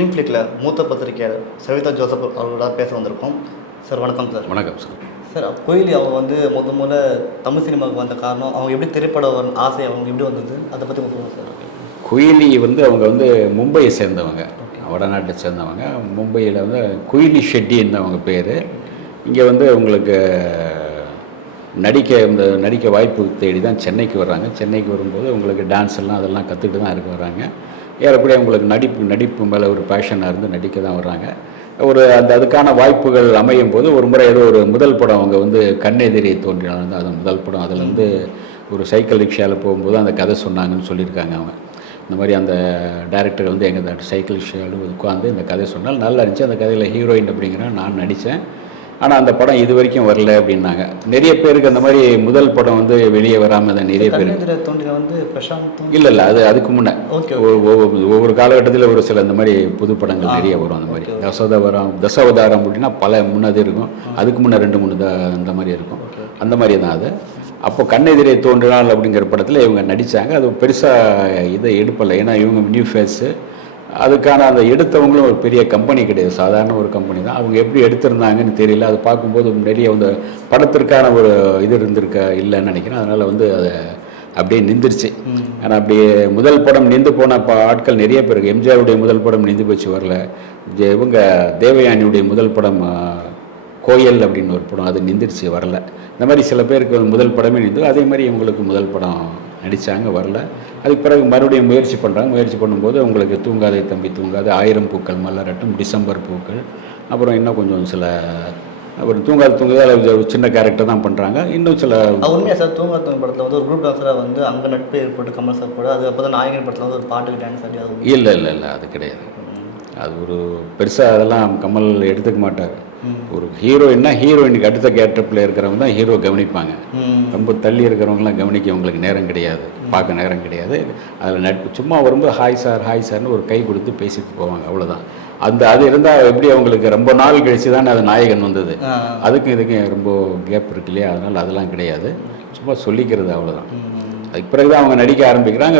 Film ஃபிளிக்கில் மூத்த பத்திரிகையாளர் Savitha Joseph அவர்களோட பேச வந்திருக்கோம். சார் வணக்கம் சார். வணக்கம் சார். சார் கோயிலி அவங்க வந்து முதல்ல தமிழ் சினிமாவுக்கு வந்த காரணம், அவங்க எப்படி திரைப்பட ஆசை அவங்க எப்படி வந்தது, அதை பற்றி சொல்லுங்கள் சார். குயிலி வந்து அவங்க வந்து மும்பையை சேர்ந்தவங்க, வடநாட்டை சேர்ந்தவங்க. மும்பையில் வந்து குயிலி ஷெட்டின்னு அவங்க பேர். இங்கே வந்து உங்களுக்கு நடிக்க வாய்ப்பு தேடி தான் சென்னைக்கு வர்றாங்க. சென்னைக்கு வரும்போது உங்களுக்கு டான்ஸ் எல்லாம் அதெல்லாம் கற்றுக்கிட்டு தான் இருக்க வர்றாங்க. ஏறக்குறைய அவங்களுக்கு நடிப்பு மேலே ஒரு பேஷனாக இருந்து நடிக்க தான் வர்றாங்க. அதுக்கான வாய்ப்புகள் அமையும் போது ஒரு முறை ஏதோ ஒரு முதல் படம் அவங்க வந்து கண்ணெதிரே தோன்றினாலும் அது முதல் படம். அதில் வந்து ஒரு சைக்கிள் ரிக்ஷாவில் போகும்போது அந்த கதை சொன்னாங்கன்னு சொல்லியிருக்காங்க. அவங்க இந்த மாதிரி அந்த டைரக்டர் வந்து எங்கள் சைக்கிள் ரிக்ஷாவில் உட்காந்து இந்த கதை சொன்னால் நல்லா இருந்துச்சு. அந்த கதையில் ஹீரோயின் அப்படிங்கிற நான் நடித்தேன். ஆனால் அந்த படம் இது வரைக்கும் வரல அப்படின்னாங்க. நிறைய பேருக்கு அந்த மாதிரி முதல் படம் வந்து வெளியே வராமல் தான் நிறைய பேர் இல்லை அதுக்கு முன்னே ஒவ்வொரு காலகட்டத்தில் ஒரு சில இந்த மாதிரி புது படங்கள் நிறைய வரும். அந்த மாதிரி தசாவதாரம் அப்படின்னா பல முன்னது இருக்கும், அதுக்கு முன்னே 2-3 அந்த மாதிரி இருக்கும். அந்த மாதிரி தான் அது. அப்போ கண்ணெதிரே தோன்றினால் அப்படிங்கிற படத்தில் இவங்க நடித்தாங்க. அது பெருசாக இதை எடுப்பலை, ஏன்னா இவங்க நியூ ஃபேஸு. அதுக்கான அந்த எடுத்தவங்களும் ஒரு பெரிய கம்பெனி கிடையாது, சாதாரண ஒரு கம்பெனி தான். அவங்க எப்படி எடுத்திருந்தாங்கன்னு தெரியல. அது பார்க்கும்போது நிறைய அந்த படத்திற்கான ஒரு இது இல்லைன்னு நினைக்கிறேன். அதனால் வந்து அதை அப்படியே நின்றுச்சு. ஆனால் அப்படியே முதல் படம் நின்று போன ஆட்கள் நிறைய பேருக்கு. எம்ஜிஆருடைய முதல் படம் நின்று போச்சு, வரல. இவங்க தேவயானியுடைய முதல் படம் கோயில் அப்படின்னு ஒரு படம், அது நின்றுச்சு, வரல. இந்த மாதிரி சில பேருக்கு முதல் படமே நின்று, அதே மாதிரி இவங்களுக்கு முதல் படம் நடித்தாங்க, வரல. அதுக்கு பிறகு மறுபடியும் முயற்சி பண்ணுறாங்க. முயற்சி பண்ணும்போது உங்களுக்கு தூங்காதே தம்பி தூங்காது, 1000 பூக்கள் மலரட்டும், டிசம்பர் பூக்கள், அப்புறம் இன்னும் கொஞ்சம் சில அப்புறம் தூங்காது அதில் சின்ன கேரக்டர் தான் பண்ணுறாங்க. இன்னும் சில உண்மையாக சார் தூங்காது படத்தில் வந்து ஒரு குரூப் டான்ஸராக வந்து அங்கே நட்பு ஏற்பட்டு கமல் சார் கூட, அது அப்போ தான் நாயகன் படத்தில் வந்து ஒரு பாட்டுக்கு டான்ஸ் ஆடி அது இல்லை அது கிடையாது. அது ஒரு பெருசாக அதெல்லாம் கமல் எடுத்துக்க மாட்டார். ஒரு ஹீரோயினுக்கு அடுத்த கேரக்டரில் இருக்கிறவங்க தான் ஹீரோ கவனிப்பாங்க. ரொம்ப தள்ளி இருக்கிறவங்களாம் கவனிக்க அவங்களுக்கு நேரம் கிடையாது, பார்க்க நேரம் கிடையாது. அதில் நட்பு சும்மா வரும்போது ஹாய் சார்னு ஒரு கை கொடுத்து பேசிட்டு போவாங்க, அவ்வளோதான். அது இருந்தால் எப்படி அவங்களுக்கு ரொம்ப நாள் கழிச்சு தானே அது நாயகன் வந்தது. இதுக்கும் ரொம்ப கேப் இருக்கு இல்லையா, அதனால் அதெல்லாம் கிடையாது. சும்மா சொல்லிக்கிறது, அவ்வளோதான். அதுக்கு பிறகு தான் அவங்க நடிக்க ஆரம்பிக்கிறாங்க.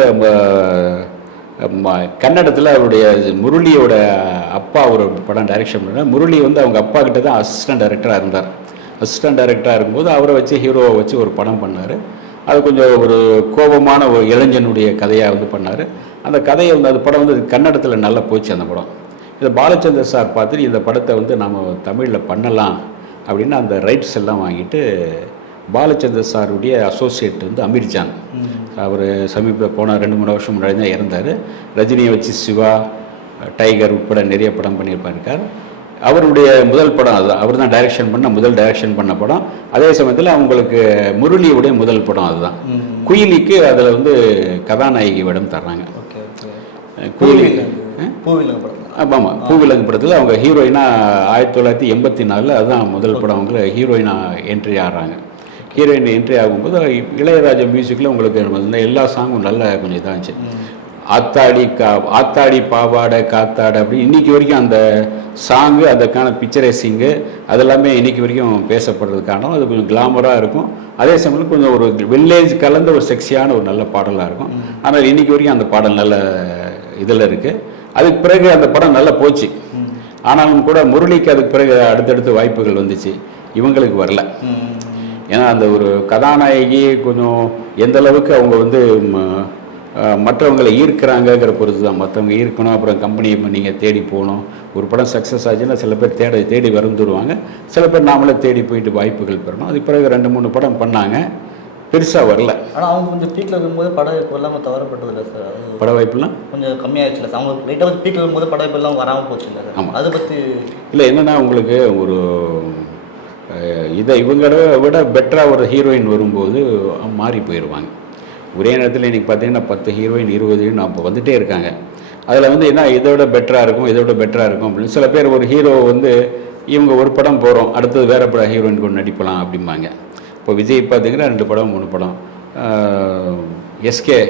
கன்னடத்தில் அவருடைய முரளியோட அப்பா ஒரு படம் டைரக்ஷன் பண்ணார். முரளி வந்து அவங்க அப்பா கிட்ட தான் அசிஸ்டன்ட் டைரக்டராக இருந்தார். அசிஸ்டன்ட் டைரக்டராக இருக்கும்போது அவரை வச்சு ஹீரோவை வச்சு ஒரு படம் பண்ணார். அது கொஞ்சம் ஒரு கோபமான ஒரு இளைஞனுடைய கதையாக வந்து பண்ணார். அந்த கதையை வந்து அந்த படம் வந்து கன்னடத்தில் நல்லா போச்சு. அந்த படம் இதை பாலச்சந்தர் சார் பார்த்துட்டு இந்த படத்தை வந்து நம்ம தமிழில் பண்ணலாம் அப்படின்னு அந்த ரைட்ஸ் எல்லாம் வாங்கிட்டு பாலச்சந்தர் சாருடைய அசோசியேட் வந்து அமீர்ஜான், அவர் சமீபத்தில் போன 2-3 வருஷம் முன்னாடி தான் இறந்தார். ரஜினியை வச்சு சிவா, டைகர் உட்பட நிறைய படம் பண்ணியிருப்பாருக்கார். அவருடைய முதல் படம் அதுதான். அவர் தான் டைரக்ஷன் பண்ண படம். அதே சமயத்தில் அவங்களுக்கு முரளியுடைய முதல் படம் அதுதான். குயிலிக்கு அதில் வந்து கதாநாயகி வேடம் தர்றாங்க. ஆமாம், பூவிலங்கு படத்தில் அவங்க ஹீரோயினாக 1984 அதுதான் முதல் படம். அவங்கள ஹீரோயினாக என்ட்ரி ஆடுறாங்க. ஹீரோயின் என்ட்ரி ஆகும்போது இளையராஜா மியூசிக்கில் உங்களுக்கு எல்லா சாங்கும் நல்ல கொஞ்சம் இதாக இருந்துச்சு. ஆத்தாடி பாவாடை காத்தாடை அப்படி இன்றைக்கி வரைக்கும் அந்த சாங்கு, அதற்கான பிக்சரைசிங்கு அதெல்லாமே இன்றைக்கி வரைக்கும் பேசப்படுறதுக்கான அது கொஞ்சம் கிளாமராக இருக்கும். அதே சமயம் கொஞ்சம் ஒரு வில்லேஜ் கலந்த ஒரு செக்ஸியான ஒரு நல்ல பாடலாக இருக்கும். ஆனால் இன்றைக்கி வரைக்கும் அந்த பாடல் நல்ல இதில் இருக்குது. அதுக்கு பிறகு அந்த படம் நல்லா போச்சு. ஆனாலும் கூட முரளிக்கு அதுக்கு பிறகு அடுத்தடுத்து வாய்ப்புகள் வந்துச்சு, இவங்களுக்கு வரல. ஏன்னா அந்த ஒரு கதாநாயகி கொஞ்சம் எந்த அளவுக்கு அவங்க வந்து மற்றவங்களை ஈர்க்கிறாங்கங்கிற பொறுத்து தான். மற்றவங்க ஈர்க்கணும், அப்புறம் கம்பெனியை நீங்கள் தேடி போகணும். ஒரு படம் சக்ஸஸ் ஆச்சுன்னா சில பேர் தேடி வந்துடுவாங்க, சில பேர் நாமளே தேடி போயிட்டு வாய்ப்புகள் பெறணும். அதுக்கு பிறகு 2-3 படம் பண்ணாங்க, பெருசாக வரல. ஆனால் அவங்க கொஞ்சம் பீக்கில் இருக்கும்போது பட வாய்ப்பு எல்லாம் தவறப்பட்டதில்லை சார். பட வாய்ப்புலாம் கொஞ்சம் கம்மியாகிடுச்சு. அவங்க லைட்டாக வந்து பீக்கில் இருக்கும்போது பட வாய்ப்பு எல்லாம் வராமல் போச்சு. ஆமாம், அதை பற்றி இல்லை. என்னென்னா உங்களுக்கு ஒரு இவங்கள விட பெட்டராக ஒரு ஹீரோயின் வரும்போது மாறி போயிடுவாங்க. ஒரே நேரத்தில் இன்றைக்கி பார்த்தீங்கன்னா 10 ஹீரோயின் 20 ஹீரோயின் அப்போ வந்துகிட்டே இருக்காங்க. அதில் வந்து என்ன இதோட பெட்டராக இருக்கும் அப்படின்னு சில பேர் ஒரு ஹீரோ வந்து இவங்க ஒரு படம் போகிறோம், அடுத்தது வேறு படம் ஹீரோயின் கொண்டு நடிப்பலாம் அப்படிம்பாங்க. இப்போ விஜய் பார்த்தீங்கன்னா 2 படம் 3 படம், எஸ்கே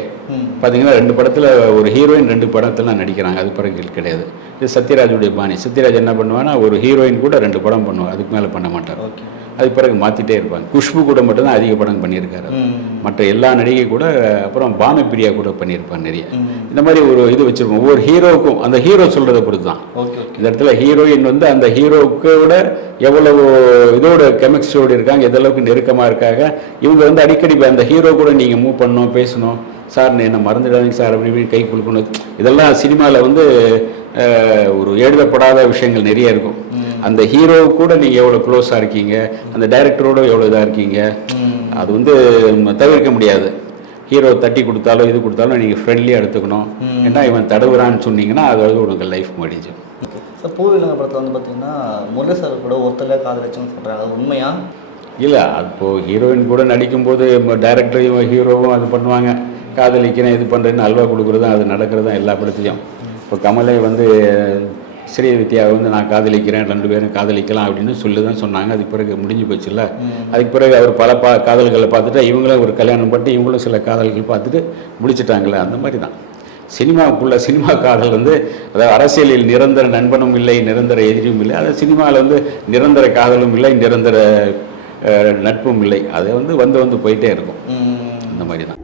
பார்த்தீங்கன்னா 2 படத்தில் ஒரு ஹீரோயின் 2 படத்தில் நடிக்கிறாங்க. அது பிறகு கிடையாது. இது சத்யராஜுடைய பாணி. சத்யராஜ் என்ன பண்ணுவான்னா ஒரு ஹீரோயின் கூட 2 படம் பண்ணுவார், அதுக்கு மேலே பண்ண மாட்டார். அது பிறகு மாற்றிட்டே இருப்பாங்க. குஷ்பு கூட மட்டும்தான் அதிக படம் பண்ணியிருக்காரு. மற்ற எல்லா நடிகை கூட, அப்புறம் பானுப்பிரியா கூட பண்ணியிருப்பாங்க நிறைய. இந்த மாதிரி ஒரு இது வச்சுருப்போம். ஒவ்வொரு ஹீரோவுக்கும் அந்த ஹீரோ சொல்கிறத பொறுத்து தான். இந்த இடத்துல ஹீரோயின் வந்து அந்த ஹீரோவுக்கு விட எவ்வளவு இதோட கெமிஸ்ட்ரியோடு இருக்காங்க, எதளவுக்கு நெருக்கமாக இருக்காங்க. இவங்க வந்து அடிக்கடி அந்த ஹீரோ கூட நீங்கள் மூவ் பண்ணணும், பேசணும், சார் என்ன மறந்துடாதீங்க சார் அப்படி இப்படி கை கொடுக்கணும். இதெல்லாம் சினிமாவில் வந்து ஒரு எழுதப்படாத விஷயங்கள் நிறைய இருக்கும். அந்த ஹீரோ கூட நீங்கள் எவ்வளோ க்ளோஸாக இருக்கீங்க, அந்த டைரக்டரோட எவ்வளோ இதாக இருக்கீங்க, அது வந்து தவிர்க்க முடியாது. ஹீரோ தட்டி கொடுத்தாலும் இது கொடுத்தாலும் நீங்கள் ஃப்ரெண்ட்லியாக எடுத்துக்கணும். ஏன்னா இவன் தடவுறான்னு சொன்னீங்கன்னா அது வந்து உனக்கு லைஃப் முடிஞ்சு. சார் பூவிலங்க படத்தில் வந்து பார்த்தீங்கன்னா முரளி சார் கூட ஒருத்தர் காதலிச்சுன்னு சொல்கிறாங்க, அது உண்மையா? இல்லை, அப்போது ஹீரோயின் கூட நடிக்கும்போது டைரக்டரும் ஹீரோவும் அது பண்ணுவாங்க, காதலிக்கிறேன் இது பண்ணுறேன்னு அல்வா கொடுக்குறது தான், அது நடக்கிறது தான் எல்லா படத்துலையும். இப்போ கமலை வந்து ஸ்ரீவித்யாவை வந்து நான் காதலிக்கிறேன், 2 பேரும் காதலிக்கலாம் அப்படின்னு சொல்லி தான் சொன்னாங்க. அதுக்கு பிறகு முடிஞ்சு போச்சுல்ல. அதுக்கு பிறகு அவர் பல காதல்களை பார்த்துட்டு இவங்களும் ஒரு கல்யாணம் பண்ணிட்டு இவங்களும் சில காதல்கள் பார்த்துட்டு முடிச்சிட்டாங்களே. அந்த மாதிரி தான் சினிமாவுக்குள்ள சினிமா காதல் வந்து, அதாவது அரசியலில் நிரந்தர நண்பனும் இல்லை, நிரந்தர எதிரியும் இல்லை. அது சினிமாவில் வந்து நிரந்தர காதலும் இல்லை, நிரந்தர நட்பும் இல்லை. அது வந்து வந்து போயிட்டே இருக்கும். அந்த மாதிரி தான்.